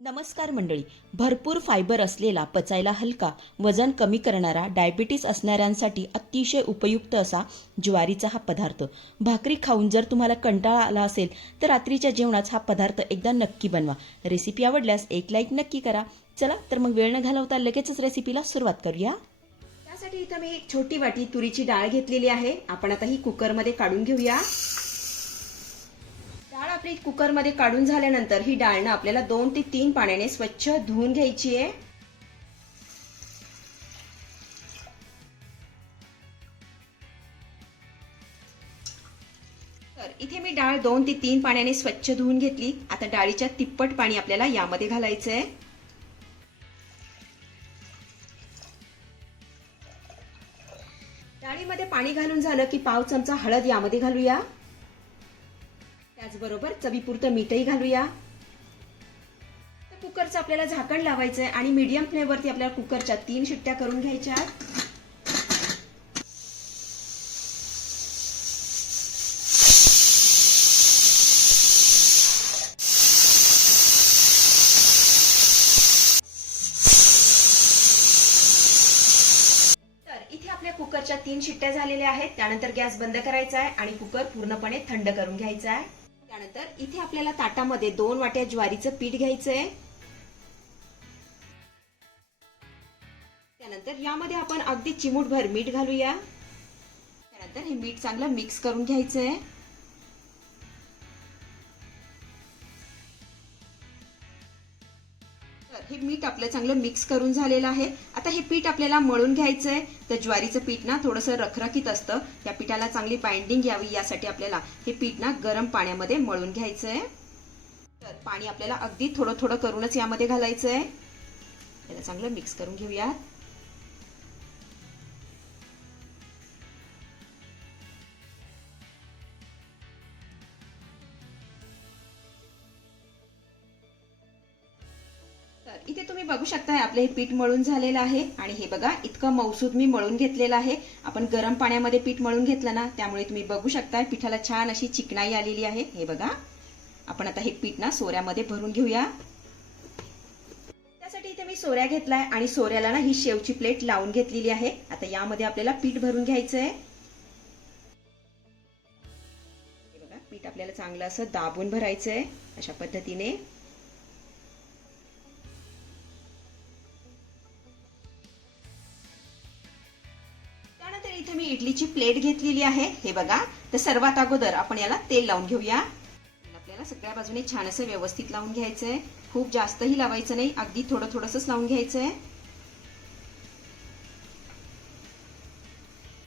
नमस्कार मंडळी. भरपूर फायबर असलेला पचायला हलका वजन कमी करणारा डायबिटीस असणाऱ्यांसाठी अतिशय उपयुक्त असा ज्वारीचा हा पदार्थ. भाकरी खाऊन जर तुम्हाला कंटाळा आला असेल तर रात्रीच्या जेवणात हा पदार्थ एकदा नक्की बनवा. रेसिपी आवडल्यास एक लाईक नक्की करा. चला तर मग वेळ न घालवता लगेचच रेसिपीला सुरुवात करूया. त्यासाठी इथं मी एक छोटी वाटी तुरीची डाळ घेतलेली आहे. आपण आता ही कुकरमध्ये काढून घेऊया. आपली कुकरमध्ये काढून झाल्यानंतर ही डाळ ना आपल्याला दोन ते तीन पाण्याने स्वच्छ धुवून घ्यायची आहे. तर इथे मी डाळ दोन ते तीन पाण्याने स्वच्छ धुवून घेतली. आता डाळीच्या तिप्पट पाणी आपल्याला यामध्ये घालायचं आहे डाळीमध्ये पाणी घालून झालं की पाव चमचा हळद यामध्ये घालूया. त्याचबरोबर चवीपुरतं मीठही घालूया. कुकरचं आपल्याला झाकण लावायचं आहे आणि मीडियम फ्लेमवरती आपल्याला कुकरच्या तीन शिट्ट्या करून घ्यायच्या तर इथे आपल्या कुकरच्या तीन शिट्ट्या झालेल्या आहेत. त्यानंतर गॅस बंद करायचा आहे आणि कुकर पूर्णपणे थंड करून घ्यायचा आहे. त्यानंतर इथे आपल्याला ताटामध्ये दोन वाट्या ज्वारीचं पीठ घ्यायचंय. त्यानंतर यामध्ये आपण अगदी चिमूटभर मीठ घालूया. त्यानंतर हे मीठ चांगलं मिक्स करून घ्यायचंय. पीठ मीठ आपलं चांगलं मिक्स करून झालेलं आहे. आता हे पीठ आपल्याला मळून घ्यायचंय. तर ज्वारीचं पीठ ना थोडंसं रखरखीत असतं. त्या पिठाला चांगली बाइंडिंग यावी यासाठी आपल्याला हे पीठ ना गरम पाण्यामध्ये मळून घ्यायचं आहे तर पाणी आपल्याला अगदी थोडं थोडं करूनच यामध्ये घालायचंय. याला चांगलं मिक्स करून घेऊयात. इथे तुम्ही बघू शकता आपलं हे पीठ मळून झालेलं आहे आणि हे बघा इतकं मौसूद मी मळून घेतलेलं आहे. आपण गरम पाण्यामध्ये पीठ मळून घेतलं ना त्यामुळे तुम्ही बघू शकता पिठाला छान अशी चिकणाई आलेली आहे. हे बघा आपण आता हे पीठ ना सोऱ्यामध्ये भरून घेऊया. त्यासाठी इथे मी सोऱ्या घेतलाय आणि सोऱ्याला ना ही शेवची प्लेट लावून घेतलेली आहे. आता यामध्ये आपल्याला पीठ भरून घ्यायचंय. हे बघा पीठ आपल्याला चांगलं असं दाबून भरायचंय अशा पद्धतीने. मी इडलीची प्लेट घेतलेली आहे. हे बघा तर सर्वात अगोदर आपण याला तेल लावून घेऊया. आपल्याला सगळ्या बाजूने छान असं व्यवस्थित लावून घ्यायचंय. खूप जास्तही लावायचं नाही अगदी थोडं थोडंसंच लावून घ्यायचंय.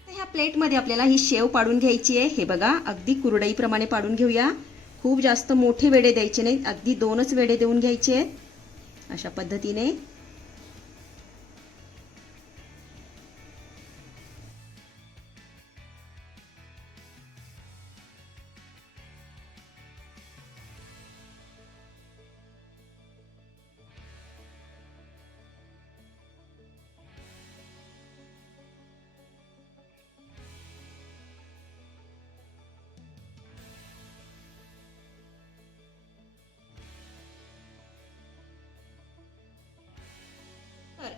ह्या प्लेटमध्ये आपल्याला ही शेव पाडून घ्यायची आहे. हे बघा अगदी कुरडईप्रमाणे पाडून घेऊया. खूप जास्त मोठे वेडे द्यायचे नाहीत अगदी दोनच वेडे देऊन घ्यायचे आहेत. अशा पद्धतीने.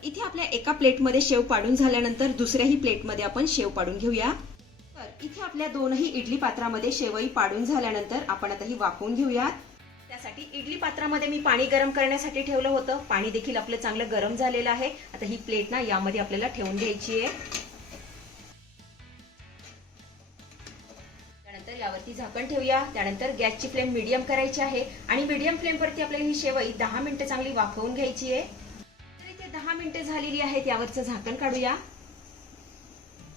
इथे आपल्या एका प्लेटमध्ये शेव पाडून झाल्यानंतर दुसऱ्याही प्लेटमध्ये आपण शेव पाडून घेऊया. तर इथे आपल्या दोनही इडली पात्रामध्ये शेवई पाडून झाल्यानंतर आपण आता ही वाफवून घेऊयात. त्यासाठी इडली पात्रामध्ये मी पाणी गरम करण्यासाठी ठेवलं होतं. पाणी देखील आपलं चांगलं गरम झालेलं आहे. आता ही प्लेट ना यामध्ये आपल्याला ठेवून घ्यायची आहे. त्यानंतर यावरती झाकण ठेवूया. त्यानंतर गॅसची फ्लेम मीडियम करायची आहे. आणि मीडियम फ्लेमवरती आपल्याला ही शेवई दहा मिनिटं चांगली वाफवून घ्यायची आहे. मिनिटं झालेली आहेत यावरचं झाकण काढूया.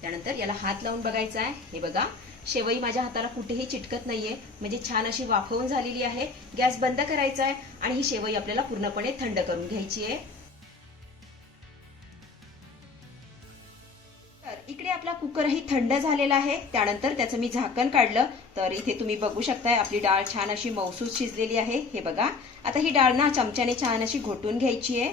त्यानंतर याला हात लावून बघायचा आहे. हे बघा शेवई माझ्या हाताला कुठेही चिटकत नाहीये. म्हणजे छान अशी वाफवून झालेली आहे. गॅस बंद करायचा आहे आणि ही शेवई आपल्याला पूर्णपणे थंड करून घ्यायची आहे. तर इकडे आपला कुकरही थंड झालेला आहे. त्यानंतर त्याचं मी झाकण काढलं. तर इथे तुम्ही बघू शकताय आपली डाळ छान अशी मौसूद शिजलेली आहे. हे बघा आता ही डाळ ना चमच्याने छान अशी घोटून घ्यायची आहे.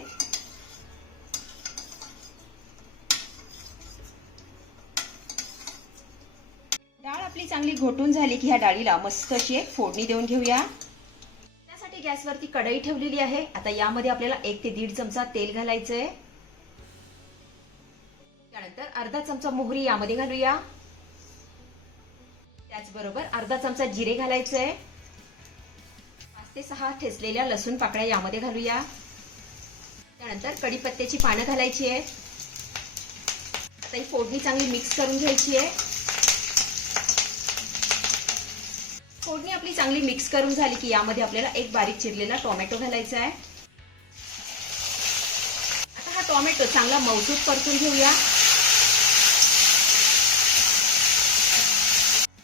डाळ घोटून झाली की ह्या डाळीला मस्त अशी एक फोडणी देऊन घेऊया त्यासाठी गॅसवरती कढई ठेवलेली आहे. आता यामध्ये आपल्याला एक ते दीड चमचा तेल घालायचंय. त्यानंतर अर्धा चमचा मोहरी यामध्ये घालूया. त्याचबरोबर अर्धा चमचा जिरे घालायचंय. पाच ते सहा ठेचलेल्या लसूण पाकळ्या यामध्ये घालूया. त्यानंतर कढीपत्त्याची पानं घालायची आहेत. आता ही फोडणी चांगली मिक्स करून घ्यायची आहे. फोडणी आपली चांगली मिक्स करून झाली की यामध्ये आपल्याला एक बारीक चिरलेला टोमॅटो घालायचा आहे. आता हा टोमॅटो चांगला मौजूद परतून घेऊया.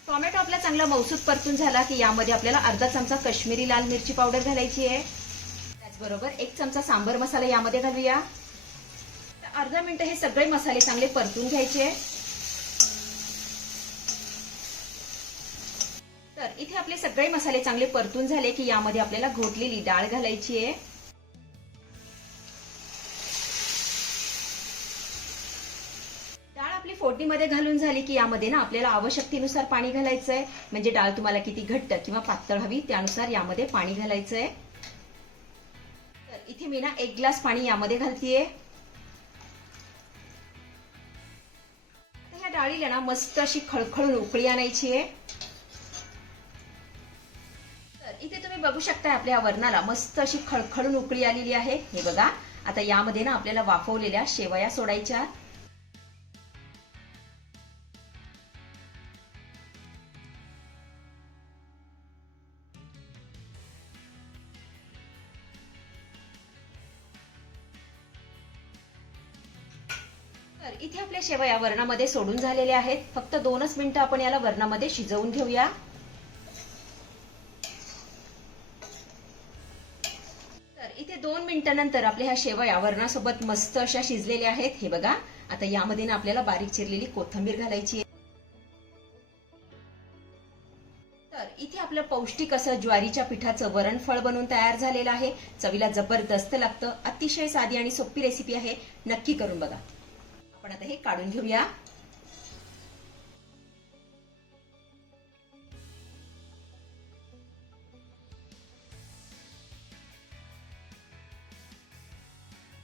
टोमॅटो आपला चांगला मौसूद परतून झाला की यामध्ये आपल्याला अर्धा चमचा काश्मीरी लाल मिरची पावडर घालायची आहे. त्याचबरोबर एक चमचा सांबर मसाला यामध्ये घालूया. अर्धा मिनटं हे सगळे मसाले चांगले परतून घ्यायचे. तर इथे आपले सगळे मसाले चांगले परतून झाले की यामध्ये आपल्याला घोटलेली डाळ घालायची आहे. डाळ आपली फोडणीमध्ये घालून झाली की यामध्ये ना आपल्याला आवश्यकतेनुसार पाणी घालायचंय. म्हणजे डाळ तुम्हाला किती घट्ट किंवा पातळ हवी त्यानुसार यामध्ये पाणी घालायचंय. तर इथे मी ना एक ग्लास पाणी यामध्ये घालतीये. ह्या डाळीला ना मस्त अशी खळखळून उकळी आणायची आहे. इथे तुम्ही बघू शकता आपल्या वरणाला. मस्त अशी खळखळून उकळी आलेली आहे. हे बघा. आता यामध्ये ना आपल्याला वाफवलेल्या शेवया सोडायच्या. तर इथे आपल्या शेवया वरणामध्ये सोडून झालेल्या आहेत. फक्त दोनच मिनिटं आपण याला वरणामध्ये शिजवून घेऊया. मिनिटानंतर आपल्या ह्या शेवया वरणासोबत मस्त अशा शिजलेल्या आहेत. हे बघा आता यामध्ये ना आपल्याला बारीक चिरलेली कोथंबीर घालायची आहे. तर इथे आपलं पौष्टिक असं ज्वारीच्या पिठाचं वरणफळ बनवून तयार झालेलं आहे. चवीला जबरदस्त लागतं. अतिशय साधी आणि सोपी रेसिपी आहे. नक्की करून बघा. आपण आता हे काढून घेऊया.